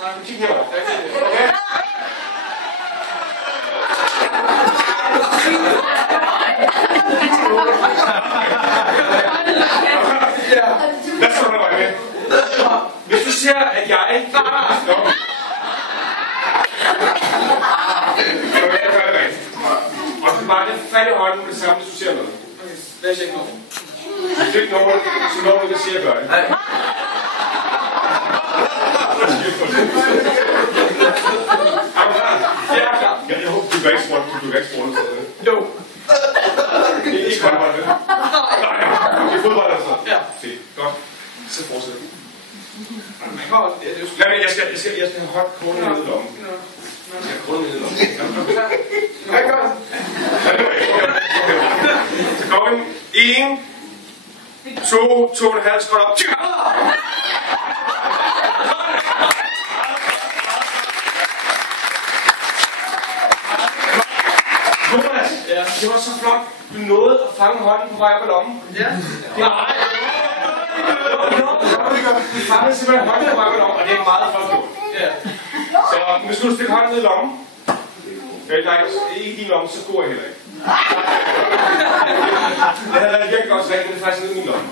Nej, men kig herovre. Okay? Hvad skal du være med? Hvis du ser, at jeg... Og du bare det fat i hånden med det samme, hvis du ser noget. Lad os ikke noget. Hvis du ikke når, så når du kan se at gøre det. Jeg håber, du kan ikke spurgte. Du kan ikke spurgte. Jo. Det er ikke håndbold, vel? Nej, det er fodbold altså. Ja. Fedt. Godt. Så fortsætter vi. Man kan også... Nej, men jeg skal have hånd kortet ned i lommen. Jeg skal have kortet ned i lommen. Ja, godt. Så kommer vi. 1, 2, 2,5, skråt op. Jonas, det var så flot. Du nåede at fange hånden på vej op ad lommen. Ja. Nej. Du fangede simpelthen hånden på vej op ad lommen, og det er meget flot gjort. Ja. Så hvis du stikker hånden ned i lommen, nej, ikke i din lomme, så går jeg heller ikke. Det havde været virkelig godt slag, men det er faktisk ned i min lomme.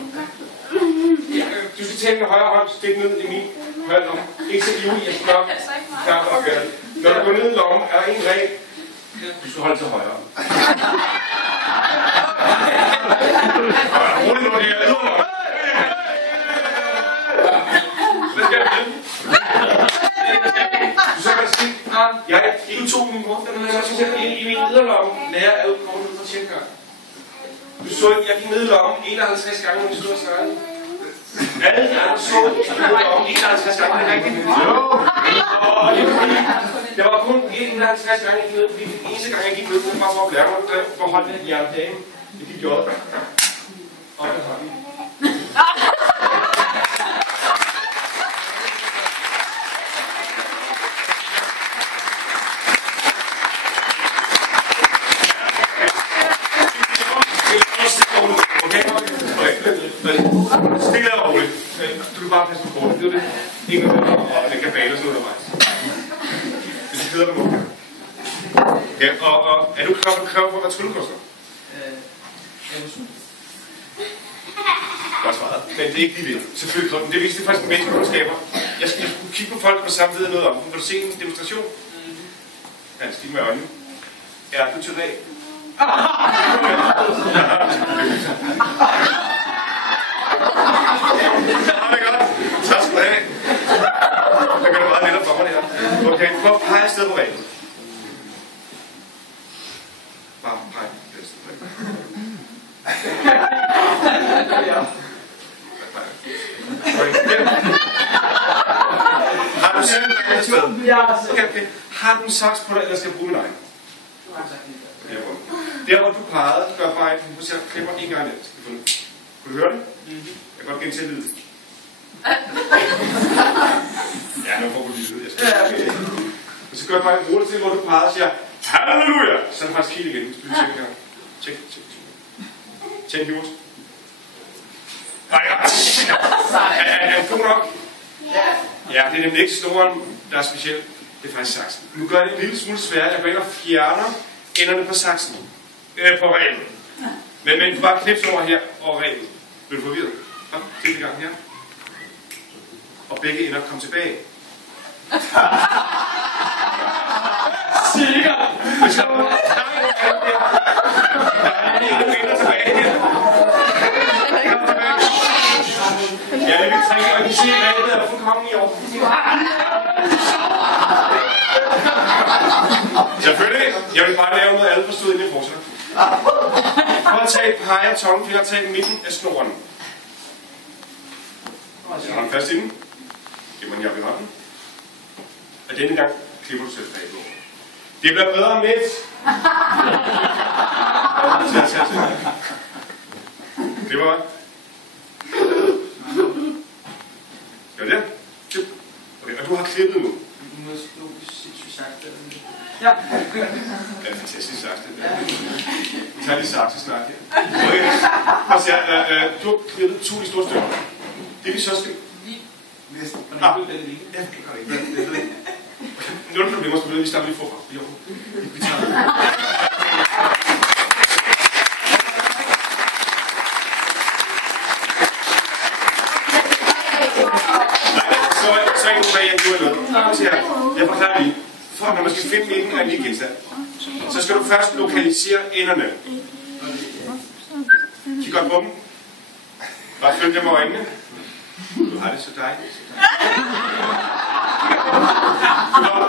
Du skal tage den højre hånd, stik ned i min højre lomme. Ikke sætte jul i, jeg skal nok. Når du går ned i lommen, er der en regel. Du skal holde til højre. Roligt nu, det er yderlommen. Hvad skal jeg med? Du så kan sige, du tog min brug, den er så i min yderlomme, lærer at komme ud fra tjekker. Du så, jeg gik ned i lommen 51 gange, når vi stod og snakkede. Alle de andre så, jeg gik ned i lommen 51 gange, det er rigtigt. Jo! Og det var fordi, der var kun 51 gange, jeg gik ned, fordi den eneste gang, jeg gik ned, det var for at lære mig, for at holde den jerndame. Det gik gjort. Og det har vi. Stik lader roligt. Du kan bare passe på kortet. Det er det. Ingen og den kan bale sådan undervejs. Det hedder du nu. Ja, og er du klar på, hvad tryllen koster? Godt svaret. Men det er ikke lige det. Selvfølgelig kræver det vigtigste faktisk menneskekundskaber. Jeg skal kigge på folk, der sammen ved noget om. Vil du se en demonstration? Ja, stik med øjnene. Er du til dag? Det er godt. Tak skal du have. Så gør det meget lettere for mig der. Okay, prøv at pege afsted på reglen. Bare pege afsted på reglen. Har du selv reglen afsted? Okay. Har du en saks på dig, eller skal jeg bruge min egen? Der hvor du pegede, gør bare en fokuseret klipper en gang lidt. Kunne du høre det? Jeg kan godt gentage lyden. Ja, nu får du lige lyd. Og så gør jeg bare en roligt til, hvor du pegede og siger halleluja! Så er det faktisk helt igen. Hvis du lige tjekker her. Tjek. Tjek Jonas. Nej, er det god nok? Ja, det er nemlig ikke snoren, der er specielt. Det er faktisk saksen. Nu gør jeg det en lille smule sværere. Jeg går ind og fjerner enderne på saksen. På reglen. Men du bare knipser over her og reglen. Bliver du forvirret? Kom, det i gang her. Og begge ender kom tilbage. Sikkert! Hvis jeg var ja, det vil trække, og I ser reglen er fuldkommen i år. Selvfølgelig. Jeg vil bare lave noget, alle forstod inden i forsøg. Prøv at tage pege tommelfinger og tage midten af snoren. Jeg har den fast i den. Giv mig den op i hånden. Og denne gang klipper du selv bag på. Det bliver bedre med. Klipper hvad? Skal det? Okay, og du har klippet nu. Du må stå sindssygt sagt. Ja. Det er fantastisk sagt. Vi tager lige saksesnak her. Okay. Og så, du har klippet 2 i store stykker. Det vi så skal... Næsten. Ja, det gør det Nul problemer, så vi starter lige forfra. Vi tager det. Så ikke hvad jeg gjorde. Jeg forklarer lige. For når man skal finde midten af en lille genstand, så skal du først lokalisere enderne. Kig godt på dem. Bare følg dem over øjnene. Du har det så dejligt.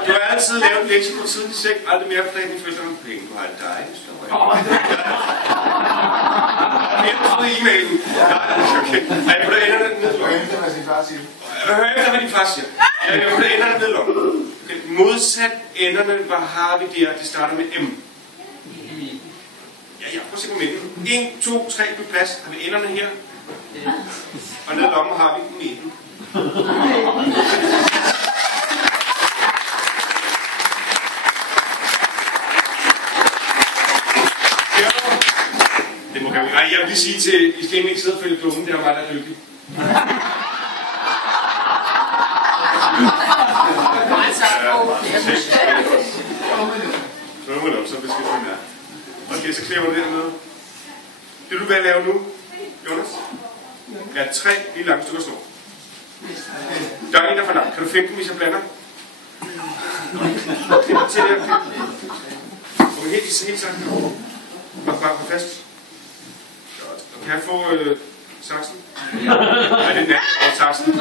Du har altid lavet en lektie på tiden i seng. Aldrig mere for dagen følger med penge. Du har det dejligt. Mere i e-mailen. Okay. Jeg putter enderne ned. Hør efter, hvad sin far siger. Hør efter, hvad din far siger. Jeg putter enderne ned. Okay. Modsat enderne, hvad har vi der? Det starter med M. Ja, prøv at se på midten. 1, 2, 3 på plads. Har vi enderne her. Og ned i lommen har vi midten. Det må jeg. Jeg vil lige sige til, I skal ikke sidde og følge klokken, det er mig, der er lykkelig. Så må du så beskrive den her. Okay, så klæver du dernede. Det du vil lave nu, Jonas, er 3 lige lange stykker snor. Der er en, der er for langt. Kan du finde dem, hvis jeg blander? Til der. Kom helt sammen. Bare på fast. Kan jeg få saksen? Nej, det er den anden over saksen.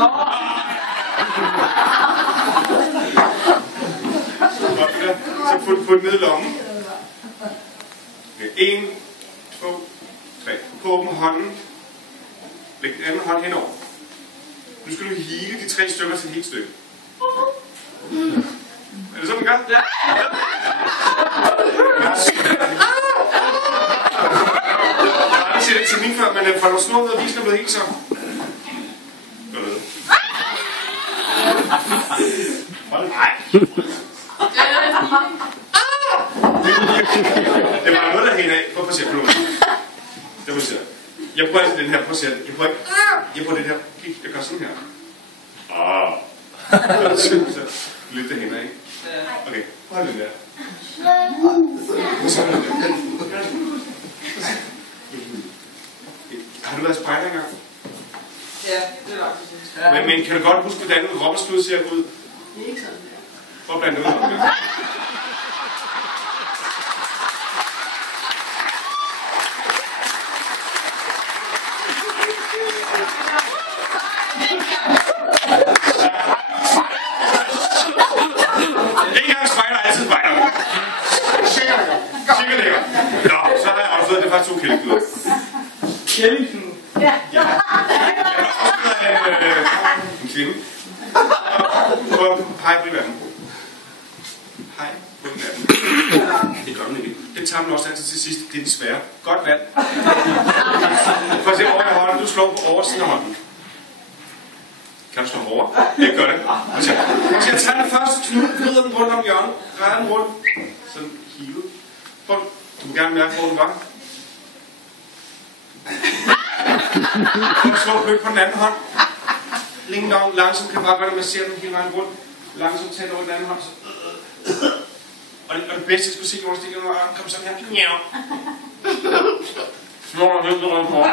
Så få den ned i lommen. Okay. 1, 2, 3. På åbne hånden. Læg den anden hånd henover. Nu skal du hele de 3 stykker til et helt stykke. Er det sådan, man gør? Ja. Jeg har set det til min før, men får du snor ud og vise, når du helt så. Gør det. Nej. Det var noget, der hænger af. Prøv at se på noget. Det må se. Jeg prøver altså den her. Prøv at se. Jeg prøver den her. Kig, jeg gør sådan her. Lidt der hænger af. Okay, prøv den der. Har du været spejder engang? Ja, det er nok. Men kan du godt huske, hvordan en robbersklud ser ud? Det er ikke sådan der. Prøv at blande ud. En gang spejder, altid spejder. Sikker lækker. Nå, så har jeg også fået det faktisk 2 kællekluder. Kællekluder? Ja. Jeg har også fået en kvinde. Og hej på verden. Hej på verden. Det gør man ikke. Det tager man også altid til sidst. Det er desværre. Godt valg. For at se over i hånden. Du slår på oversiden af hånden. Kan du slå over? Det gør det. Så jeg tager den første knude, vrider den rundt om hjørnet, drejer den rundt. Sådan hivet. Prøv. Du må gerne mærke, hvor den var. Og slå blødt på den anden hånd. Længe dog, langsomt kan bare gøre det, massere den hele vejen rundt. Langsomt tæt over den anden hånd. Og det bedste, jeg skulle se, Jonas, det var at komme sådan her. Njau. Slå den helt rundt på.